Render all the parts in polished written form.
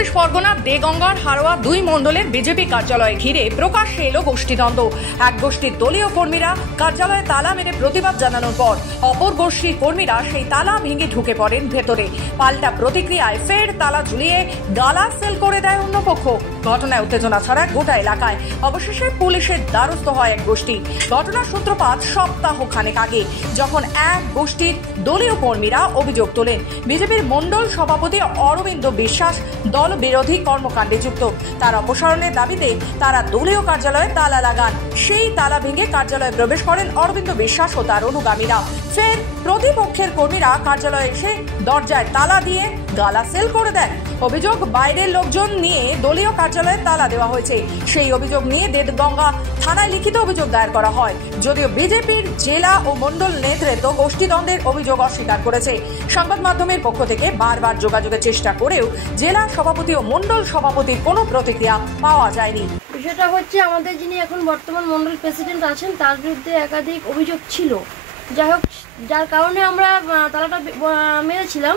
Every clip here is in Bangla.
চব্বিশ পরগনা দেগঙ্গার হারোয়া দুই মণ্ডলের বিজেপি কার্যালয়ে ঘিরে প্রকাশ্যে এলো গোষ্ঠীদ্বন্দ্ব। এক গোষ্ঠীর দলীয় কর্মীরা কার্যালয়ে তালা মেরে প্রতিবাদ জানানোর পর অপর গোষ্ঠীর কর্মীরা সেই তালা ভেঙে ঢুকে পড়েন ভেতরে। পাল্টা প্রতিক্রিয়ায় ফের তালা ঝুলিয়ে গালা সেল করে দেয় অন্য পক্ষ। ঘটনায় উত্তেজনা ছড়ায় গোটা এলাকায়। অবশেষে পুলিশের দ্বারস্থ হয় এক গোষ্ঠী। ঘটনার সূত্রপাত সপ্তাহ খানেক আগে, যখন এক গোষ্ঠীর দলীয় কর্মীরা অভিযোগ তোলেন বিজেপির মণ্ডল সভাপতি অরবিন্দ বিশ্বাস দল বিরোধী কর্মকাণ্ডে যুক্ত। তার অপসারণের দাবিতে তারা দলীয় কার্যালয়ে তালা লাগান। সেই তালা ভেঙে কার্যালয়ে প্রবেশ করেন অরবিন্দ বিশ্বাস ও তার অনুগামীরা। ফের প্রতিপক্ষের কর্মীরা কার্যালয়ে এসে দরজায় তালা দিয়ে গালা সেল করে দেন। অভিযোগ, বাইরের লোকজন নিয়ে দলীয় কার্যালয়ে তালা দেওয়া হয়েছে। সেই অভিযোগ নিয়ে দেগঙ্গা থানায় লিখিত অভিযোগ দায়ের করা হয়। যদিও বিজেপির জেলা ও মণ্ডল নেতৃত্ব গোষ্ঠীদ্বন্দ্বের অভিযোগ অস্বীকার করেছে। সংবাদ মাধ্যমের পক্ষ থেকে বারবার যোগাযোগের চেষ্টা করেও জেলা সভাপতি ও মণ্ডল সভাপতির কোনো প্রতিক্রিয়া পাওয়া যায়নি। বিষয়টা হচ্ছে, আমাদের যিনি এখন বর্তমান মণ্ডল প্রেসিডেন্ট আছেন তার বিরুদ্ধে একাধিক অভিযোগ ছিল। যাই হোক, যার কারণে আমরা তালাটা মেরেছিলাম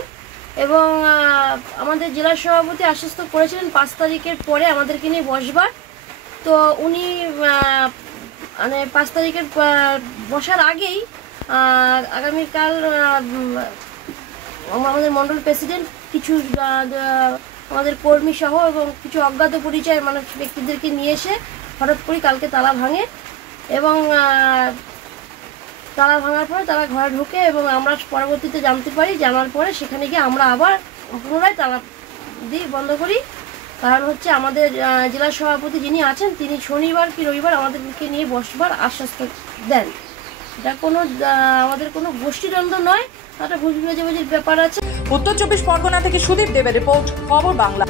এবং আমাদের জেলা সভাপতি আশ্বস্ত করেছিলেন 5 তারিখের পরে আমাদেরকে নিয়ে বসবার। তো উনি মানে 5 তারিখের বসার আগেই আগামীকাল আমাদের মণ্ডল প্রেসিডেন্ট কিছু আমাদের কর্মী সহ এবং কিছু অজ্ঞাত পরিচয়ের মানুষ ব্যক্তিদেরকে নিয়ে এসে হঠাৎ করে কালকে তালা ভাঙে এবং তালা ভাঙার পরে তারা ঘরে ঢোকে এবং আমরা পরবর্তীতে জানার পরে সেখানে গিয়ে আমরা আবার পুনরায় তালা দিই, বন্ধ করি। কারণ হচ্ছে, আমাদের জেলা সভাপতি যিনি আছেন তিনি শনিবার কি রবিবার আমাদেরকে নিয়ে বসবার আশ্বাস দেন। এটা আমাদের কোনো গোষ্ঠীদ্বন্দ্ব নয়, একটা ভুল বোঝাবুঝির ব্যাপার আছে। উত্তর চব্বিশ পরগনা থেকে সুদীপ দেবের রিপোর্ট, খবর বাংলা।